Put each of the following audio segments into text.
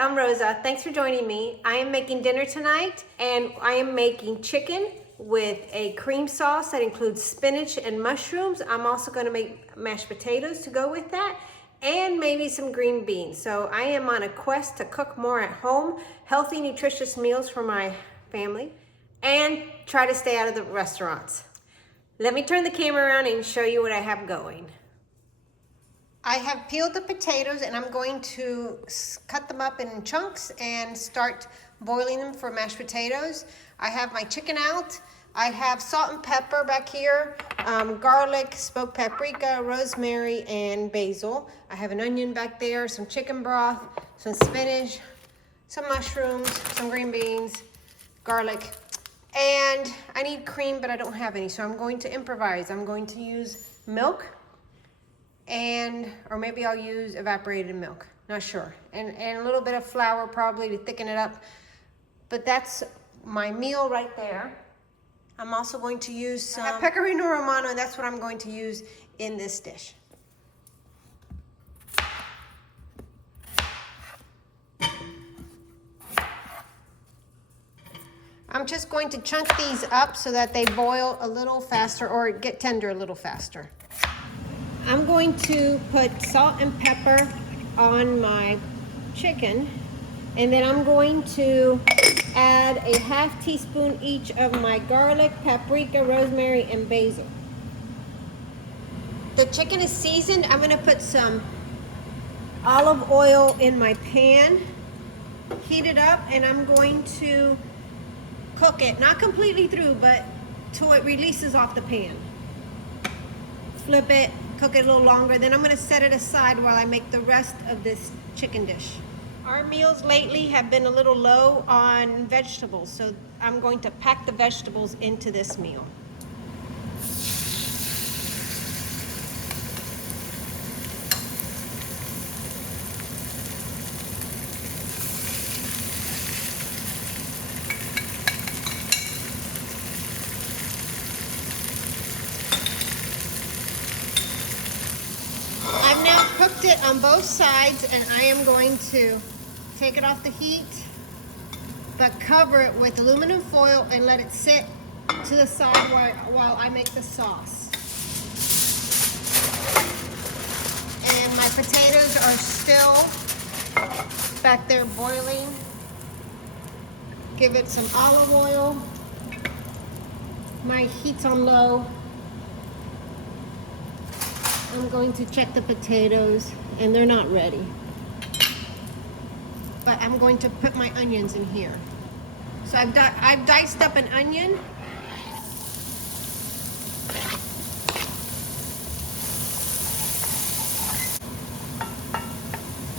I'm Rosa. Thanks for joining me. I am making dinner tonight, and I am making chicken with a cream sauce that includes spinach and mushrooms. I'm also going to make mashed potatoes to go with that, and maybe some green beans. So I am on a quest to cook more at home, healthy, nutritious meals for my family, and try to stay out of the restaurants. Let me turn the camera around and show you what I have going. I have peeled the potatoes and I'm going to cut them up in chunks and start boiling them for mashed potatoes. I have my chicken out. I have salt and pepper back here, garlic, smoked paprika, rosemary, and basil. I have an onion back there, some chicken broth, some spinach, some mushrooms, some green beans, garlic. And I need cream, but I don't have any, so I'm going to improvise. I'm going to use milk, or maybe I'll use evaporated milk, not sure. And a little bit of flour probably to thicken it up. But that's my meal right there. I'm also going to use some pecorino romano, and that's what I'm going to use in this dish. I'm just going to chunk these up so that they boil a little faster or get tender a little faster. I'm going to put salt and pepper on my chicken, and then I'm going to add a half teaspoon each of my garlic, paprika, rosemary, and basil. The chicken is seasoned. I'm going to put some olive oil in my pan, heat it up, and I'm going to cook it, not completely through, but till it releases off the pan. Flip it, cook it a little longer, then I'm going to set it aside while I make the rest of this chicken dish. Our meals lately have been a little low on vegetables, so I'm going to pack the vegetables into this meal. I've now cooked it on both sides, and I am going to take it off the heat, but cover it with aluminum foil and let it sit to the side while I make the sauce. And my potatoes are still back there boiling. Give it some olive oil. My heat's on low. I'm going to check the potatoes, and they're not ready. But I'm going to put my onions in here. So I've diced up an onion.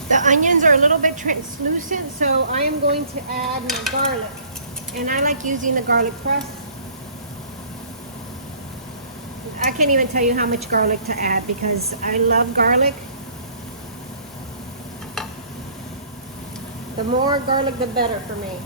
The onions are a little bit translucent, so I am going to add my garlic. And I like using the garlic press. I can't even tell you how much garlic to add because I love garlic. The more garlic, the better for me.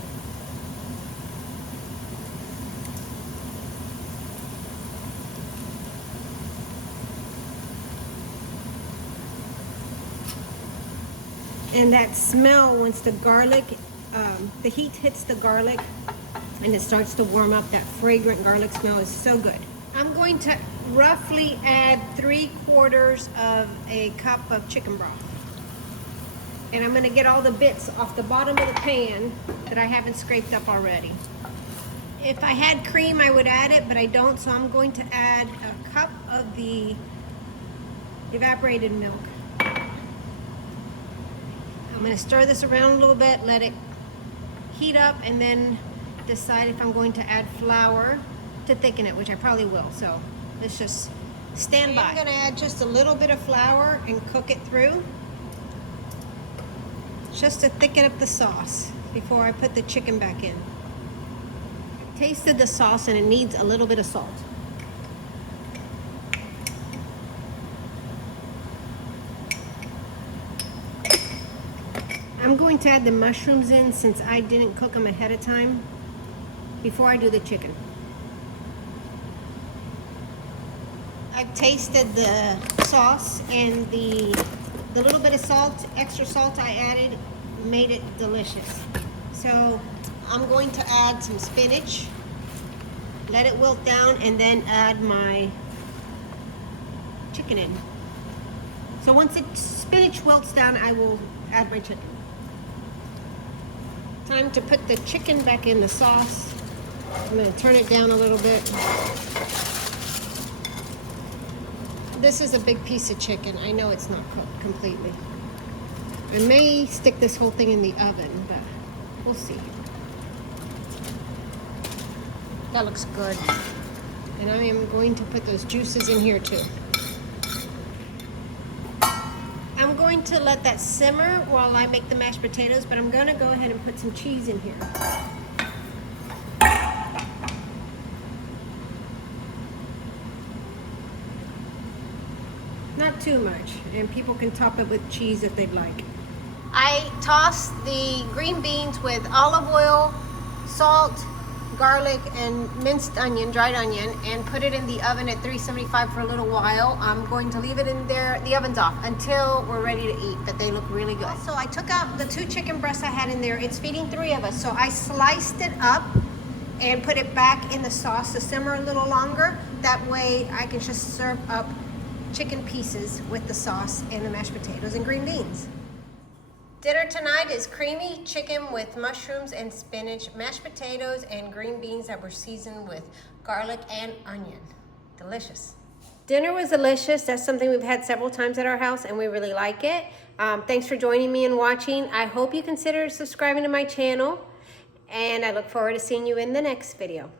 And that smell, once the garlic, the heat hits the garlic and it starts to warm up, that fragrant garlic smell is so good. I'm going to roughly add 3/4 of a cup of chicken broth. And I'm going to get all the bits off the bottom of the pan that I haven't scraped up already. If I had cream, I would add it, but I don't, so I'm going to add a cup of the evaporated milk. I'm going to stir this around a little bit, let it heat up, and then decide if I'm going to add flour to thicken it, which I probably will, so let's just stand by. I'm going to add just a little bit of flour and cook it through, just to thicken up the sauce before I put the chicken back in. I tasted the sauce and it needs a little bit of salt. I'm going to add the mushrooms in since I didn't cook them ahead of time before I do the chicken. I've tasted the sauce, and the little bit of salt, extra salt I added made it delicious. So I'm going to add some spinach, let it wilt down, and then add my chicken in. So once the spinach wilts down, I will add my chicken. Time to put the chicken back in the sauce. I'm going to turn it down a little bit. This is a big piece of chicken. I know it's not cooked completely. I may stick this whole thing in the oven, but we'll see. That looks good. And I am going to put those juices in here too. I'm going to let that simmer while I make the mashed potatoes, but I'm going to go ahead and put some cheese in here. Not too much, and people can top it with cheese if they'd like. I tossed the green beans with olive oil, salt, garlic, and minced onion, dried onion, and put it in the oven at 375 for a little while. I'm going to leave it in there, the oven's off, until we're ready to eat, but they look really good. So I took out the 2 chicken breasts I had in there. It's feeding 3 of us, so I sliced it up and put it back in the sauce to simmer a little longer. That way I can just serve up chicken pieces with the sauce and the mashed potatoes and green beans. Dinner tonight is creamy chicken with mushrooms and spinach, mashed potatoes, and green beans that were seasoned with garlic and onion. Delicious. Dinner was delicious. That's something we've had several times at our house, and we really like it. Thanks for joining me and watching. I hope you consider subscribing to my channel, and I look forward to seeing you in the next video.